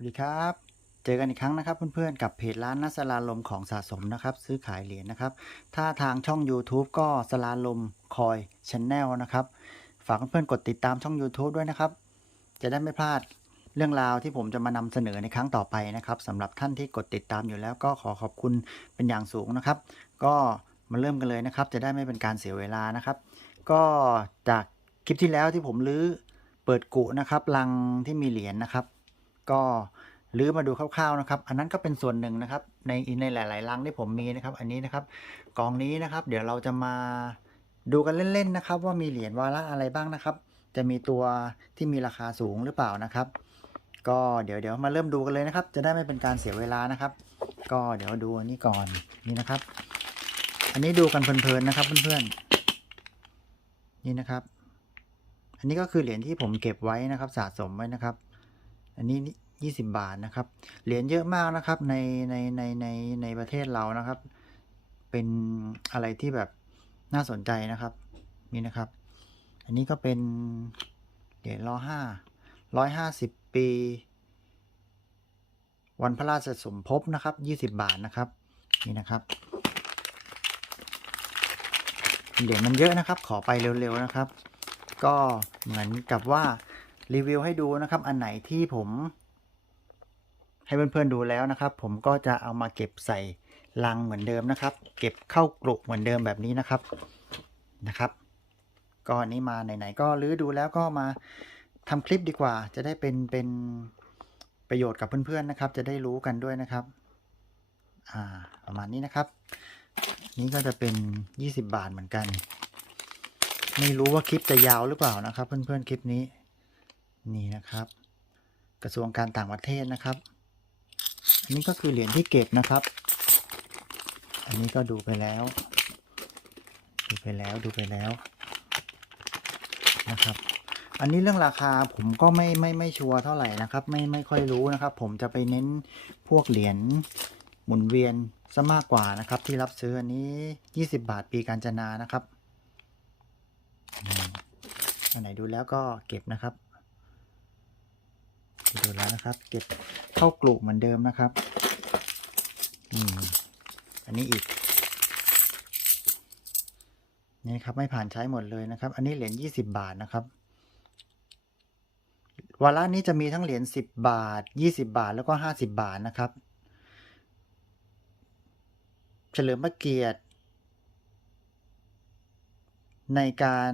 วัสดีครับ เจอกันอีกครั้งนะครับเพื่อนๆ กับเพจร้านนัสลาลมของสะสมนะครับ ซื้อขายเหรียญนะครับ ถ้าทางช่อง YouTube ก็สลาลมคอยชแนลนะครับ ฝากเพื่อนๆกดติดตามช่อง YouTube ด้วยนะครับ จะได้ไม่พลาดเรื่องราวที่ผมจะมานำเสนอในครั้งต่อไปนะครับสำหรับท่านที่กดติดตามอยู่แล้วก็ขอขอบคุณเป็นอย่างสูงนะครับ ก็มาเริ่มกันเลยนะครับ จะได้ไม่เป็นการเสียเวลานะครับ ก็จากคลิปที่แล้วที่ผมลื้อเปิดกุนะครับลังที่มีเหรียญนะครับ ก็ลื้อมาดูคร่าวๆนะครับ อันนั้นก็เป็นส่วนหนึ่งนะครับ ในในหลายๆลังที่ผมมีนะครับ อันนี้นะครับกองนี้นะครับ เดี๋ยวเราจะมาดูกันเล่นๆนะครับ ว่ามีเหรียญวาระอะไรบ้างนะครับ จะมีตัวที่มีราคาสูงหรือเปล่านะครับ ก็เดี๋ยวเดี๋ยวมาเริ่มดูกันเลยนะครับ จะได้ไม่เป็นการเสียเวลานะครับ ก็เดี๋ยวดูอันนี้ก่อนนี่นะครับ อันนี้ดูกันเพลินๆนะครับเพื่อนๆนี่นะครับ อันนี้ก็คือเหรียญที่ผมเก็บไว้นะครับ สะสมไว้นะครับ อันนี้ 20 บาทนะครับ เหรียญเยอะมากนะครับในในในในในประเทศเรานะครับ เป็นอะไรที่แบบน่าสนใจนะครับ นี่นะครับ อันนี้ก็เป็นเหรียญร้อห้าร้อยห้าสิบปี วันพระราชสมภพนะครับ20บาทนะครับ นี่นะครับเหรียญมันเยอะนะครับ ขอไปเร็วๆนะครับ ก็เหมือนกับว่า รีวิวให้ดูนะครับ อันไหนที่ผม ให้เพื่อนๆดูแล้วนะครับ ผมก็จะเอามาเก็บใส่ลังเหมือนเดิมนะครับ เก็บเข้ากรุเหมือนเดิมแบบนี้นะครับนะครับก็อันนี้มาไหนๆก็รื้อดูแล้วก็มาทำคลิปดีกว่า จะได้เป็นเป็นประโยชน์กับเพื่อนๆนะครับ จะได้รู้กันด้วยนะครับอ่าประมาณนี้นะครับ นี่ก็จะเป็น 20 บาทเหมือนกัน ไม่รู้ว่าคลิปจะยาวหรือเปล่านะครับ เพื่อนๆคลิปนี้ นี่นะครับ กระทรวงการต่างประเทศนะครับ อันนี้ก็คือเหรียญที่เก็บนะครับ อันนี้ก็ดูไปแล้ว ดูไปแล้วดูไปแล้วนะครับ อันนี้เรื่องราคาผมก็ไม่ไม่ไม่ชัวร์เท่าไหร่นะครับ ไม่ไม่ค่อยรู้นะครับ ผมจะไปเน้นพวกเหรียญหมุนเวียนซะมากกว่านะครับ ที่รับซื้ออันนี้ 20 บาทปีการจนานะครับอันไหนดูแล้วก็เก็บนะครับ ดูแล้วนะครับ เก็บเข้ากลุ่มเหมือนเดิมนะครับอืมอันนี้อีก นี่ครับไม่ผ่านใช้หมดเลยนะครับ อันนี้เหรียญ20บาทนะครับวาระนี้จะมีทั้งเหรียญ10บาท20บาทแล้วก็50บาทนะครับ เฉลิมพระเกียรติ ในการ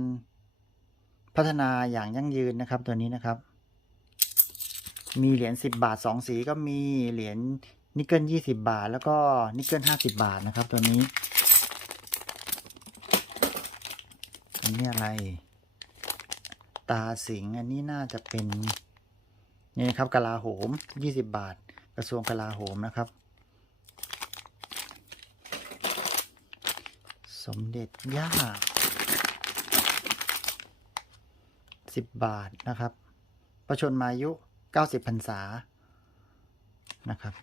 พัฒนาอย่างยั่งยืนนะครับตัวนี้นะครับ มีเหรียญ10 บาท 2 สีก็มีเหรียญนิกเกิล20 บาท แล้วก็นิกเกิล50 บาทนะครับ ตัวนี้ อันนี้อะไร ตาสิงอันนี้น่าจะเป็นนี่ครับกลาโหม 20 บาท กระทรวงกลาโหมนะครับ สมเด็จย่า10 บาทนะครับ ประชนมายุ 90พรรษานะครับ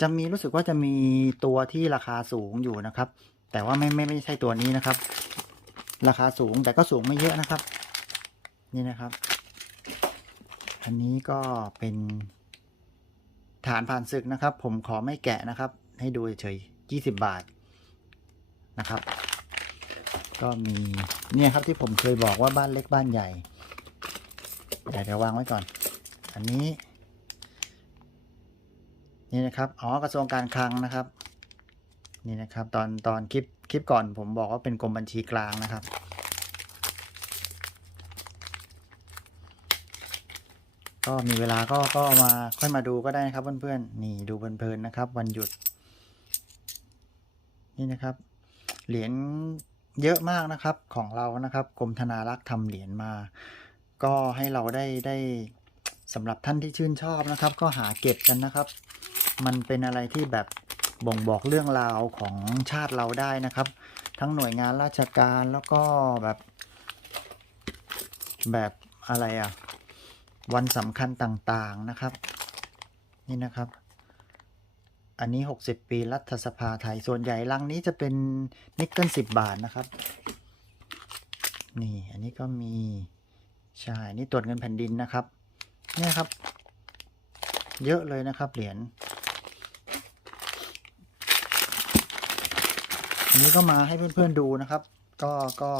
จะมีรู้สึกว่าจะมีตัวที่ราคาสูงอยู่นะครับ แต่ว่าไม่ไม่ไม่ใช่ตัวนี้นะครับ ราคาสูงแต่ก็สูงไม่เยอะนะครับ นี่นะครับ อันนี้ก็เป็นฐานผ่านศึกนะครับ ผมขอไม่แกะนะครับ ให้ดูเฉย20 บาทนะครับ ก็มีเนี่ยครับที่ผมเคยบอกว่าบ้านเล็กบ้านใหญ่เดี๋ยวเดี๋ยววางไว้ก่อน อันนี้ นี่นะครับ อ๋อกระทรวงการคลังนะครับ นี่นะครับตอนตอนคลิปคลิปก่อนผมบอกว่าเป็นกรมบัญชีกลางนะครับ ก็มีเวลาก็ก็มาค่อยมาดูก็ได้นะครับเพื่อนๆนี่ดูเพลินๆนะครับ วันหยุด นี่นะครับ เหรียญเยอะมากนะครับของเรานะครับกรมธนารักษ์ทำเหรียญมา ก็ให้เราได้ได้ สำหรับท่านที่ชื่นชอบนะครับ ก็หาเก็บกันนะครับ มันเป็นอะไรที่แบบบ่งบอกเรื่องราวของชาติเราได้นะครับ ทั้งหน่วยงานราชการแล้วก็แบบแบบอะไรอะ วันสำคัญต่างๆนะครับ นี่นะครับ อันนี้ 60 ปีรัฐสภาไทย ส่วนใหญ่ลังนี้จะเป็นนิกเกิล10 บาทนะครับ นี่ อันนี้ก็มี ใช่ นี่ตรวจเงินแผ่นดินนะครับ เนี่ยครับ เยอะเลยนะครับเหรียญอันนี้ก็มาให้เพื่อนๆดูนะครับ ก็ก็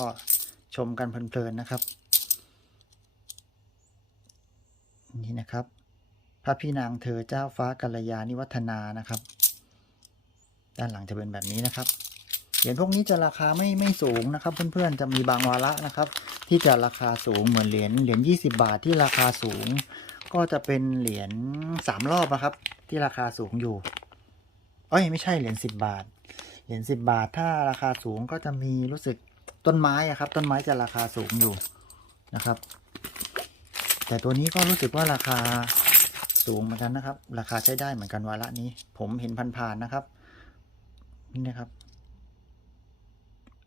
ชมกันเพลินๆนะครับ นี่นะครับ พระพี่นางเธอเจ้าฟ้ากัลยาณิวัฒนานะครับ ด้านหลังจะเป็นแบบนี้นะครับ เหรียญพวกนี้จะราคาไม่ไม่สูงนะครับ เพื่อนๆจะมีบางวาระนะครับ ที่จะราคาสูงเหมือนเหรียญเหรียญ20 บาทที่ราคาสูง ก็จะเป็นเหรียญสามรอบนะครับ ที่ราคาสูงอยู่เอ้ยไม่ใช่เหรียญ10 บาทเหรียญ10 บาท ถ้าราคาสูงก็จะมีรู้สึกต้นไม้อะครับ ต้นไม้จะราคาสูงอยู่นะครับ แต่ตัวนี้ก็รู้สึกว่าราคาสูงเหมือนกันนะครับ ราคาใช้ได้เหมือนกันวาระนี้ ผมเห็นผ่านนะครับ นี่นะครับ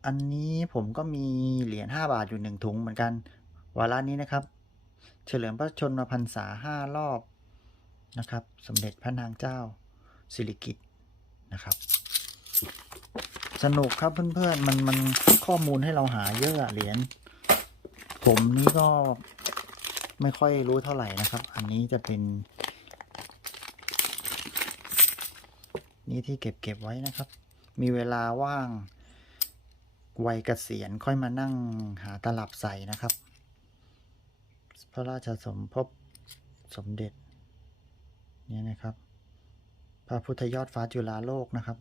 อันนี้ผมก็มีเหรียญ5บาทอยู่หนึ่งถุงเหมือนกัน วาระนี้นะครับ เฉลิมพระชนมพรรษาห้ารอบนะครับ สมเด็จพระนางเจ้าสิริกิติ์นะครับ สนุกครับเพื่อนๆมันมันข้อมูลให้เราหาเยอะอะเหรียญผมนี่ก็ไม่ค่อยรู้เท่าไหร่นะครับ อันนี้จะเป็น นี่ที่เก็บเก็บไว้นะครับ มีเวลาว่าง วัยเกษียณค่อยมานั่งหาตลับใส่นะครับ พระราชสมภพสมเด็จเนี่ยนะครับ พระพุทธยอดฟ้าจุฬาโลกนะครับ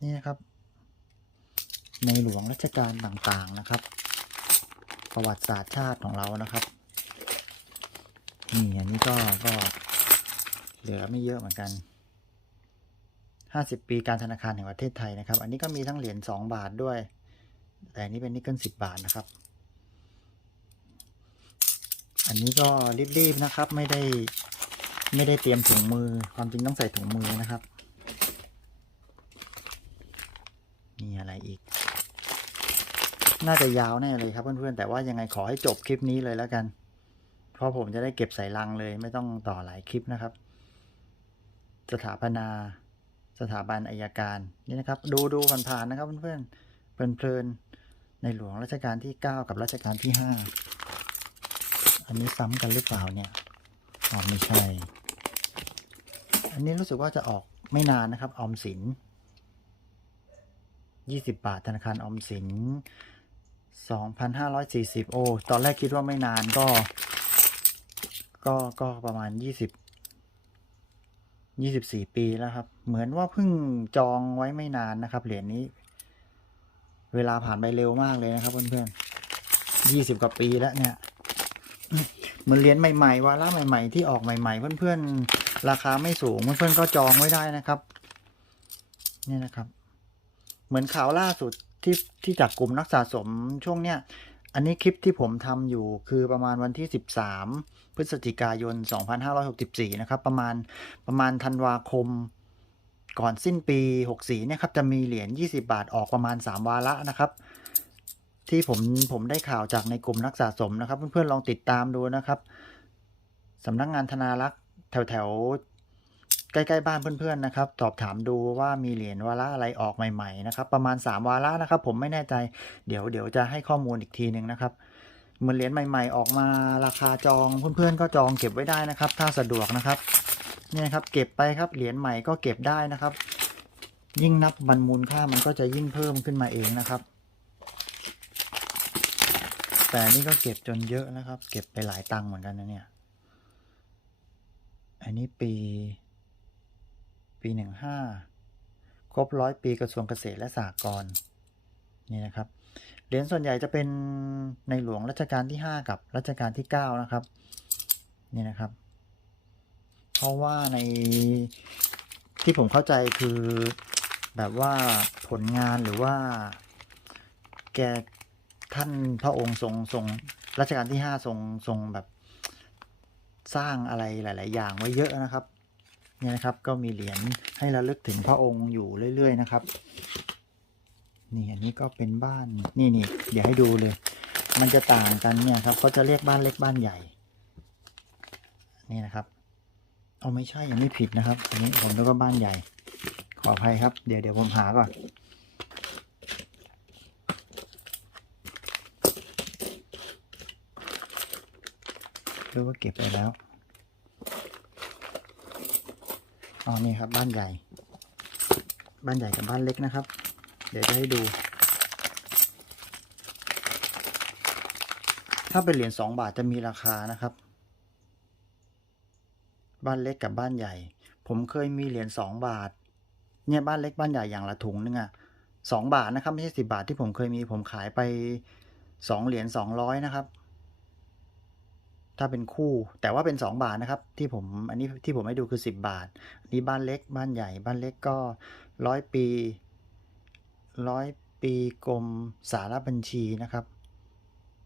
นี่นะครับ ในหลวงรัชกาลต่างๆนะครับ ประวัติศาสตร์ชาติของเรานะครับนี่อันนี้ก็ก็เหลือไม่เยอะเหมือนกัน 50 ปีการธนาคารแห่งประเทศไทยนะครับ อันนี้ก็มีทั้งเหรียญ2บาทด้วย แต่อันนี้เป็นนิกเกิล10 บาทนะครับ อันนี้ก็รีบๆนะครับ ไม่ได้ไม่ได้เตรียมถุงมือ ความจริงต้องใส่ถุงมือนะครับมีอะไรอีก น่าจะยาวแน่เลยครับเพื่อนๆ แต่ว่ายังไงขอให้จบคลิปนี้เลยแล้วกัน เพราะผมจะได้เก็บใส่ลังเลยไม่ต้องต่อหลายคลิปนะครับ สถาปนา สถาบันอายการนี่นะครับ ดูดูผ่านๆนะครับเพื่อนๆเพลินๆในหลวงรัชกาลที่ 9 กับรัชกาลที่ 5 อันนี้ซ้ำกันหรือเปล่าเนี่ยอ๋อไม่ใช่ อันนี้รู้สึกว่าจะออกไม่นานนะครับออมสิน 20 บาทธนาคารออมสิน 2,540 โอ้ตอนแรกคิดว่าไม่นานก็ ก็ก็ประมาณ 20 24 ปีแล้วครับ เหมือนว่าเพิ่งจองไว้ไม่นานนะครับ เหรียญนี้ เวลาผ่านไปเร็วมากเลยนะครับเพื่อนๆ20 กว่าปีแล้วเนี่ย เหมือนเหรียญใหม่ๆวาระใหม่ ๆ ที่ออกใหม่ ๆ เพื่อนๆ ราคาไม่สูง เพื่อนๆ ก็จองไว้ได้นะครับ นี่นะครับ เหมือนข่าวล่าสุดที่ที่จากกลุ่มนักสะสมช่วงเนี้ย อันนี้คลิปที่ผมทำอยู่คือประมาณวันที่ 13 พฤศจิกายน 2564 นะครับ ประมาณประมาณธันวาคมก่อนสิ้นปี 64เนี่ยครับจะมีเหรียญ 20 บาทออกประมาณ 3 วาระนะครับ ที่ผมผมได้ข่าวจากในกลุ่มนักสะสมนะครับ เพื่อนๆลองติดตามดูนะครับสำนักงานธนารักษ์แถวแถว ใกล้ ๆ บ้านเพื่อนๆนะครับสอบถามดูว่ามีเหรียญวาระอะไรออกใหม่ๆนะครับประมาณ 3 วาระนะครับ ผมไม่แน่ใจเดี๋ยวเดี๋ยวจะให้ข้อมูลอีกทีหนึ่งนะครับเหมือนเหรียญใหม่ ๆ ออกมาราคาจองเพื่อนๆ ก็จองเก็บไว้ได้นะครับ ถ้าสะดวกนะครับเนี่ยครับเก็บไปครับเหรียญใหม่ก็เก็บได้นะครับ ยิ่งนับมันมูลค่ามันก็จะยิ่งเพิ่มขึ้นมาเองนะครับ แต่นี่ก็เก็บจนเยอะนะครับ เก็บไปหลายตังค์เหมือนกันนะเนี่ยอันนี้ปี ปีหนึ่งห้าครบร้อยปีกระทรวงเกษตรและสหกรณ์นี่นะครับเหรียญส่วนใหญ่จะเป็นในหลวงรัชกาลที่ 5 กับรัชกาลที่ 9 นะครับนี่นะครับ เพราะว่าในที่ผมเข้าใจคือแบบว่าผลงานหรือว่าแกท่านพระองค์ทรงทรงรัชกาลที่ 5 ทรงทรงแบบสร้างอะไรหลาย ๆ อย่างไว้เยอะนะครับ เนี่ยนะครับก็มีเหรียญให้ระลึกถึงพระองค์อยู่เรื่อย ๆ นะครับนี่อันนี้ก็เป็นบ้านนี่นี่เดี๋ยวให้ดูเลย มันจะต่างกันเนี่ยครับเขาจะเรียกบ้านเล็กบ้านใหญ่ นี่นะครับเอาไม่ใช่ยังไม่ผิดนะครับอันนี้ผมนึกว่าบ้านใหญ่ ขออภัยครับ เดี๋ยวเดี๋ยวผมหาก่อนหรือว่าเก็บไปแล้ว อ๋อนี่ครับบ้านใหญ่ บ้านใหญ่กับบ้านเล็กนะครับ เดี๋ยวจะให้ดู ถ้าเป็นเหรียญสองบาทจะมีราคานะครับ บ้านเล็กกับบ้านใหญ่ ผมเคยมีเหรียญสองบาท เนี่ยบ้านเล็กบ้านใหญ่อย่างละถุงนึงอะสองบาทนะครับไม่ใช่สิบาทที่ผมเคยมีผมขายไปสองเหรียญสองร้อยนะครับ ถ้าเป็นคู่ แต่ว่าเป็นสองบาทนะครับ ที่ผมอันนี้ที่ผมให้ดูคือสิบบาท อันนี้บ้านเล็กบ้านใหญ่บ้านเล็กก็ร้อยปีร้อยปีกรมสารบัญชีนะครับ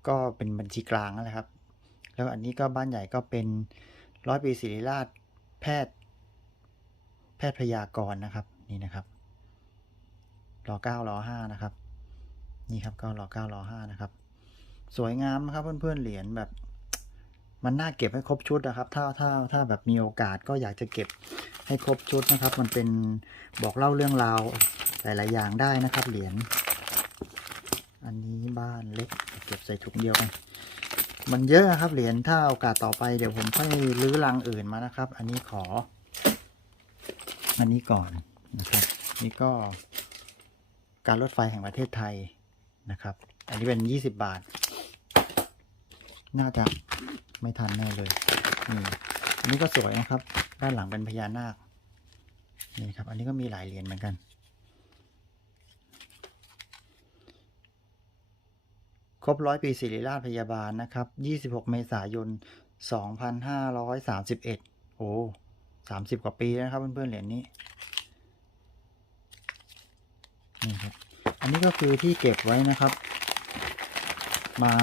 ก็เป็นบัญชีกลางนั่นแหละครับ แล้วอันนี้ก็บ้านใหญ่ก็เป็นร้อยปีศิริราชแพทย์ แพทย์พยากรนะครับนี่นะครับรอเก้ารอห้านะครับ นี่ครับก็รอเก้ารอห้านะครับ สวยงามนะครับเพื่อนๆเหรียญแบบ มันน่าเก็บให้ครบชุดนะครับ ถ้าถ้าถ้าแบบมีโอกาสก็อยากจะเก็บให้ครบชุดนะครับ มันเป็นบอกเล่าเรื่องราวหลาย ๆ อย่างได้นะครับ เหรียญ อันนี้บ้านเล็กเก็บใส่ถุงเดียวกัน มันเยอะนะครับเหรียญ ถ้าโอกาสต่อไปเดี๋ยวผมค่อยรื้อรังอื่นมานะครับ อันนี้ขอ อันนี้ก่อนนะครับ นี่ก็การรถไฟแห่งประเทศไทยนะครับ อันนี้เป็นยี่สิบบาท น่าจะ ไม่ทันแน่เลยนี่อันนี้ก็สวยนะครับ ด้านหลังเป็นพญานาคนี่ครับ อันนี้ก็มีหลายเหรียญเหมือนกัน ครบร้อยปีศิริราชพยาบาลนะครับ 26 เมษายน 2531 โอ้30 กว่าปีนะครับเพื่อนๆเหรียญนี้นี่ครับ อันนี้ก็คือที่เก็บไว้นะครับ มา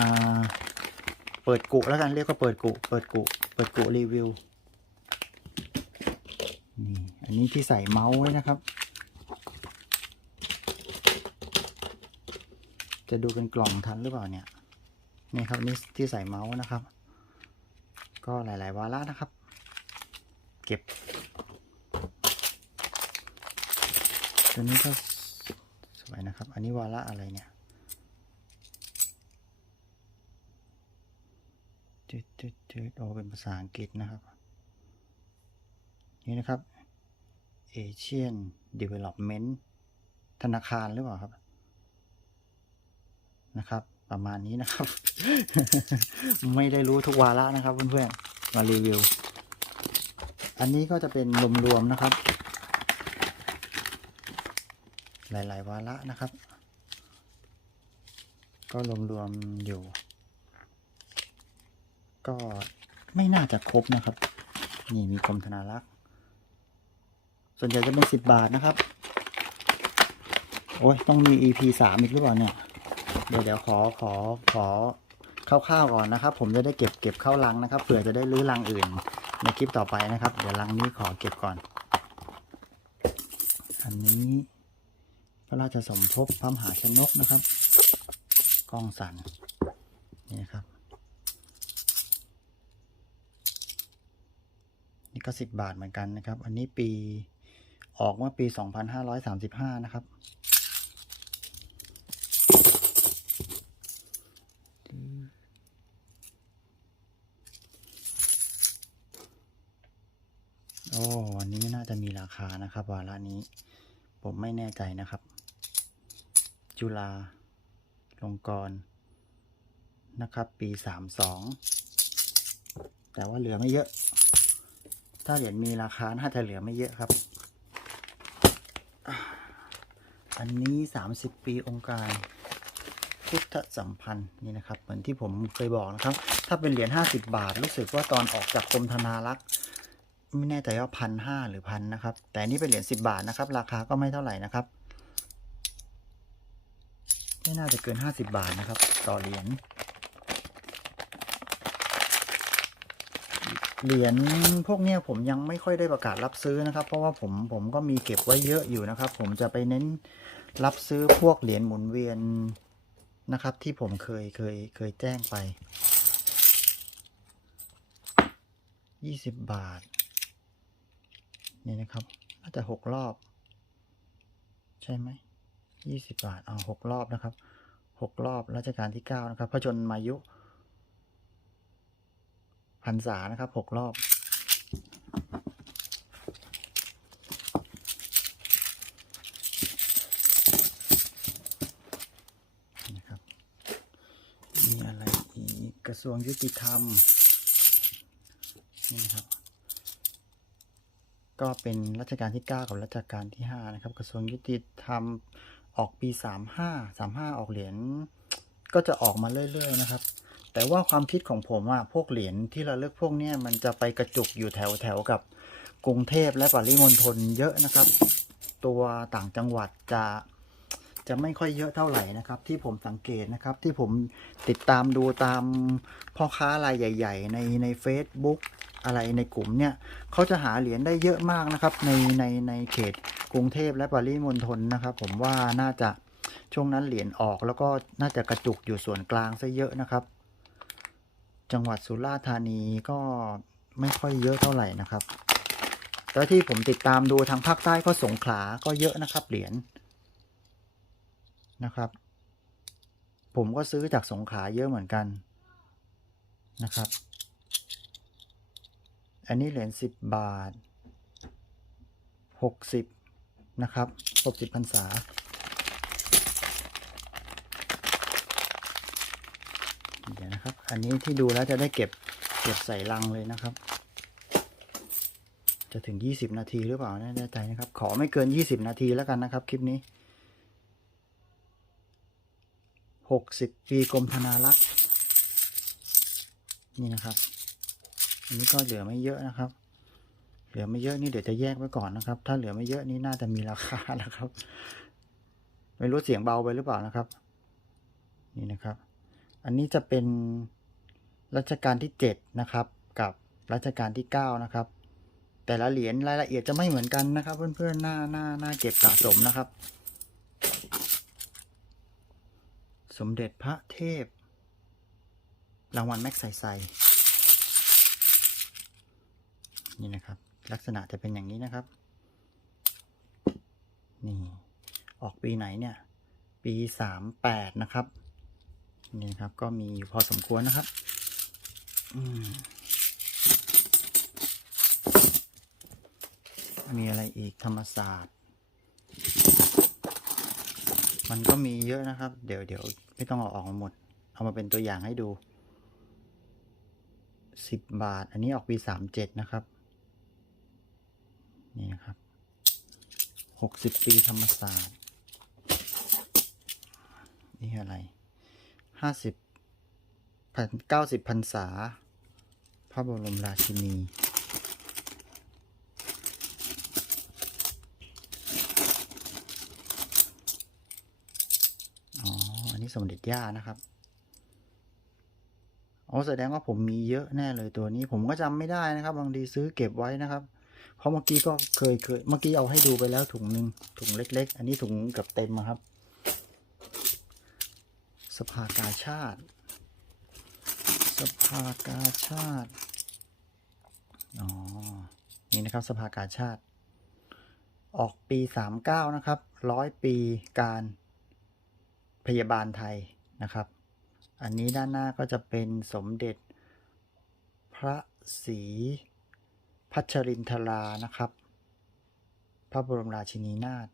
เปิดกุแล้วกันเรียกว่าเปิดกุเปิดกุเปิดกุรีวิวนี่อันนี้ที่ใส่เมาส์ไว้นะครับ จะดูเป็นกล่องทันหรือเปล่าเนี่ยนี่ครับนี่ที่ใส่เมาส์นะครับ ก็หลาย ๆ วาระนะครับ เก็บตัวนี้ก็สวยนะครับ อันนี้วาระอะไรเนี่ย จืดจืดจืดโอเป็นภาษาอังกฤษนะครับ นี่นะครับ Asian Development ธนาคารหรือเปล่าครับ นะครับ ประมาณนี้นะครับ ไม่ได้รู้ทุกวาระนะครับเพื่อนๆ มารีวิว อันนี้ก็จะเป็นรวมๆนะครับ หลายๆวาระนะครับ ก็รวมๆอยู่ ก็ไม่น่าจะครบนะครับ นี่มีกรมธนารักษ์ ส่วนใหญ่จะเป็นสิบบาทนะครับ โอ้ยต้องมี EP สามอีกหรือเปล่าเนี่ย เดี๋ยวเดี๋ยวขอขอขอคร่าวๆก่อนนะครับ ผมจะได้เก็บเก็บเข้าลังนะครับเผื่อจะได้รื้อลังอื่น ในคลิปต่อไปนะครับ เดี๋ยวลังนี้ขอเก็บก่อน อันนี้ พระราชสมภพพระมหาชนกนะครับ กล้องสันนี่นะครับ ก็สิบบาทเหมือนกันนะครับ อันนี้ปีออกเมื่อปี 2535 นะครับ โอ้อันนี้น่าจะมีราคานะครับวาระนี้ ผมไม่แน่ใจนะครับ จุฬาลงกรณ์นะครับ ปีสามสองแต่ว่าเหลือไม่เยอะ ถ้าเหรียญมีราคาน่าจะเหลือไม่เยอะครับ อันนี้สามสิบปีองค์การ พุทธสัมพันธ์นี่นะครับ เหมือนที่ผมเคยบอกนะครับ ถ้าเป็นเหรียญห้าสิบบาท รู้สึกว่าตอนออกจากกรมธนารักษ์ไม่แน่ใจว่าพันห้าหรือพันนะครับ แต่นนี่เป็นเหรียญสิบบาทนะครับ ราคาก็ไม่เท่าไหร่นะครับ ไม่น่าจะเกินห้าสิบบาทนะครับ ต่อเหรียญ เหรียญพวกเนี้ยผมยังไม่ค่อยได้ประกาศรับซื้อนะครับ เพราะว่าผมผมก็มีเก็บไว้เยอะอยู่นะครับ ผมจะไปเน้นรับซื้อพวกเหรียญหมุนเวียนนะครับ ที่ผมเคยเคยเคยแจ้งไปยี่สิบบาท นี่นะครับน่าจะหกรอบ ใช่ไหมยี่สิบบาทเอาหกรอบนะครับหกรอบรัชกาลที่เก้านะครับพระชนมายุ พรรษานะครับหกรอบนะครับ มีอะไรอีกกระทรวงยุติธรรม นี่นะครับ ก็เป็นรัชกาลที่ 9 กับรัชกาลที่ 5 นะครับ กระทรวงยุติธรรมออกปี 35 35 ออกเหรียญก็จะออกมาเรื่อย ๆ นะครับ แต่ว่าความคิดของผมอะพวกเหรียญที่เระลึกพวกเนี้ยมันจะไปกระจุกอยู่แถวแถวๆกับกรุงเทพและปริมณฑลเยอะนะครับ ตัวต่างจังหวัดจะจะไม่ค่อยเยอะเท่าไหร่นะครับ ที่ผมสังเกตนะครับที่ผมติดตามดูตามพ่อค้ารายใหญ่ ๆ ในใน Facebook อะไรในกลุ่มเนี่ยเขาจะหาเหรียญได้เยอะมากนะครับ ในในในเขตกรุงเทพและปริมณฑลนะครับ ผมว่าน่าจะช่วงนั้นเหรียญออกแล้วก็น่าจะกระจุกอยู่ส่วนกลางซะเยอะนะครับ จังหวัดสุราษฎร์ธานีก็ไม่ค่อยเยอะเท่าไหร่นะครับแล้วที่ผมติดตามดูทางภาคใต้ก็สงขลาก็เยอะนะครับเหรียญนะครับ ผมก็ซื้อจากสงขลาเยอะเหมือนกันนะครับ อันนี้เหรียญสิบบาทหกสิบนะครับหกสิบพรรษา เดี๋ยวนะครับ อันนี้ที่ดูแล้วจะได้เก็บเก็บใส่ลังเลยนะครับ จะถึง 20 นาทีหรือเปล่าไม่แน่ใจนะครับ ขอไม่เกิน 20 นาทีแล้วกันนะครับ คลิปนี้ 60 ปีกรมธนารักษ์นี่นะครับ อันนี้ก็เหลือไม่เยอะนะครับ เหลือไม่เยอะนี่เดี๋ยวจะแยกไว้ก่อนนะครับ ถ้าเหลือไม่เยอะนี่น่าจะมีราคานะครับ ไม่รู้เสียงเบาไปหรือเปล่านะครับ นี่นะครับ อันนี้จะเป็นรัชกาลที่ 7 นะครับ กับรัชกาลที่ 9 นะครับ แต่ละเหรียญรายละเอียดจะไม่เหมือนกันนะครับ เพื่อนๆหน้าหน้าหน้าเก็บสะสมนะครับ สมเด็จพระเทพ รางวัลแม็กไซไซนี่นะครับ ลักษณะจะเป็นอย่างนี้นะครับ นี่ ออกปีไหนเนี่ย ปี 38 นะครับ นี่นะครับ ก็มีอยู่พอสมควรนะครับมมีอะไรอีกธรรมศาสตร์ มันก็มีเยอะนะครับ เดี๋ยวเดี๋ยวไม่ต้องเอาออกหมด เอามาเป็นตัวอย่างให้ดูสิบบาท อันนี้ออกปีสามเจ็ดนะครับ นี่นะครับหกสิบปีธรรมศาสตร์ นี่อะไร ห้าสิบพันเก้าสิบพรรษา พระบรมราชินี อ๋อ อันนี้สมเด็จย่านะครับ อ๋อ แสดงว่าผมมีเยอะแน่เลยตัวนี้ผมก็จำไม่ได้นะครับ บางทีซื้อเก็บไว้นะครับ เพราะเมื่อกี้ก็เคยเคย เมื่อกี้เอาให้ดูไปแล้วถุงหนึ่งถุงเล็ก ๆ อันนี้ถุงเกือบเต็มครับ สภากาชาติ สภากาชาติ อ๋อ นี่นะครับสภากาชาติ ออกปีสามเก้านะครับร้อยปีการพยาบาลไทยนะครับ อันนี้ด้านหน้าก็จะเป็นสมเด็จพระศรีพัชรินทรานะครับ พระบรมราชินีนาถ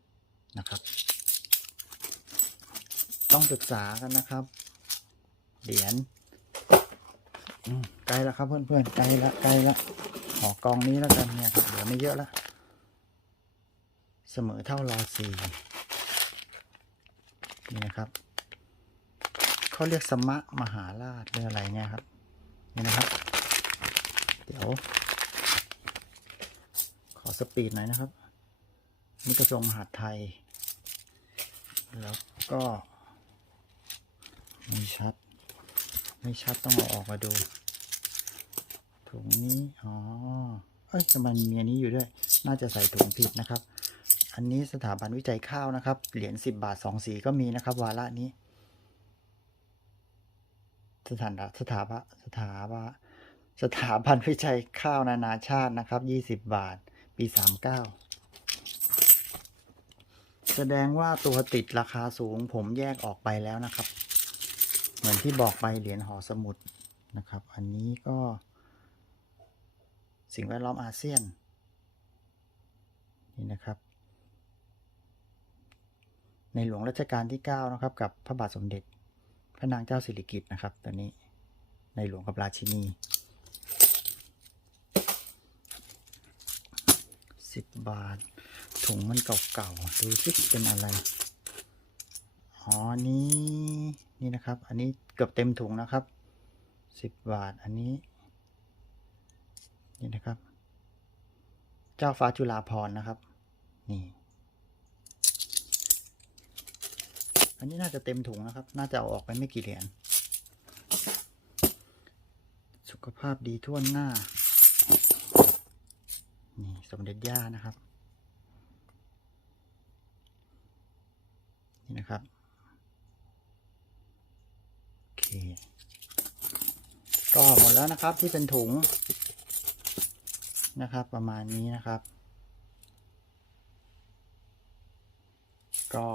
นะครับ ต้องศึกษากันนะครับ เหรียญอืมใกล้แล้วครับเพื่อนๆใกล้ละใกล้ละขอกองนี้แล้วกันเนี่ยครับเหลือไม่เยอะละเสมอเท่ารอสี่นี่นะครับเขาเรียกสมะมหาราชหรืออะไรเนี่ยครับนี่นะครับ เดี๋ยว ขอสปีดหน่อยนะครับนี่กระทรวงมหาดไทย แล้วก็ ไม่ชัด ไม่ชัดต้องเอาออกมาดู ถุงนี้ อ๋อ เอ้ยทำไมมีอันนี้อยู่ด้วย น่าจะใส่ถุงผิดนะครับ อันนี้สถาบันวิจัยข้าวนะครับ เหรียญสิบบาทสองสีก็มีนะครับ วาระนี้ สถานสถาบันสถาบันสถาบันวิจัยข้าวนานาชาตินะครับยี่สิบบาท ปีสามเก้าแสดงว่าตัวติดราคาสูงผมแยกออกไปแล้วนะครับ เหมือนที่บอกไปเหรียญหอสมุดนะครับ อันนี้ก็ สิ่งแวดล้อมอาเซียน นี่นะครับ ในหลวงรัชกาลที่ 9 นะครับ กับพระบาทสมเด็จ พระนางเจ้าสิริกิติ์นะครับตัวนี้ในหลวงกับราชินีสิบบาท ถุงมันเก่าๆ ดูสิเป็นอะไร อ๋อ นี่ นี่นะครับ อันนี้เกือบเต็มถุงนะครับสิบบาท อันนี้ นี่นะครับ เจ้าฟ้าจุฬาภรนะครับ นี่ อันนี้น่าจะเต็มถุงนะครับ น่าจะเอาออกไปไม่กี่เหรียญ สุขภาพดีทั่วหน้า นี่สมเด็จย่านะครับ นี่นะครับ โอเค ก็หมดแล้วนะครับที่เป็นถุงนะครับ ประมาณนี้นะครับ ก็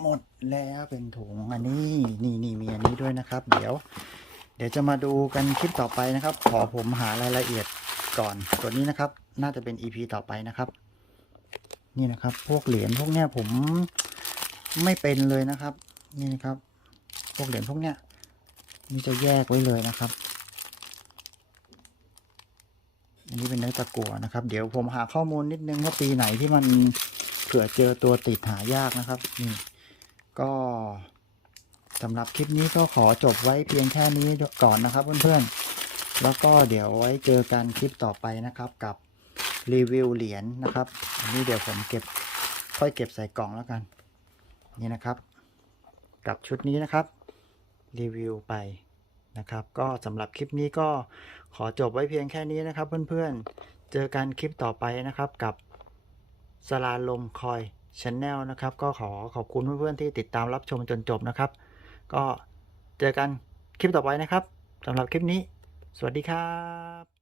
หมดแล้วเป็นถุงอันนี้นี่นี่มีอันนี้ด้วยนะครับ เดี๋ยว เดี๋ยวจะมาดูกันคลิปต่อไปนะครับ ขอผมหารายละเอียดก่อนตัวนี้นะครับ น่าจะเป็น EP ต่อไปนะครับ นี่นะครับ พวกเหรียญพวกเนี้ยผมไม่เป็นเลยนะครับ นี่นะครับ พวกเหรียญพวกเนี้ย นี่จะแยกไว้เลยนะครับ อันนี้เป็นเนื้อตะกั่วนะครับ เดี๋ยวผมหาข้อมูลนิดนึงว่าปีไหนที่มันเผื่อเจอตัวติดหายากนะครับ นี่ ก็สำหรับคลิปนี้ก็ขอจบไว้เพียงแค่นี้ก่อนนะครับเพื่อนๆ แล้วก็เดี๋ยวไว้เจอกันคลิปต่อไปนะครับ กับรีวิวเหรียญนะครับ อันนี้เดี๋ยวผมเก็บค่อยเก็บใส่กล่องแล้วกัน นี่นะครับ กับชุดนี้นะครับ รีวิวไป นะครับ ก็สำหรับคลิปนี้ก็ขอจบไว้เพียงแค่นี้นะครับ เพื่อนๆ เจอกันคลิปต่อไปนะครับกับสลาลมคอยชแนลนะครับ ก็ขอขอบคุณเพื่อนๆที่ติดตามรับชมจนจบนะครับ ก็เจอกันคลิปต่อไปนะครับสำหรับคลิปนี้ สวัสดีครับ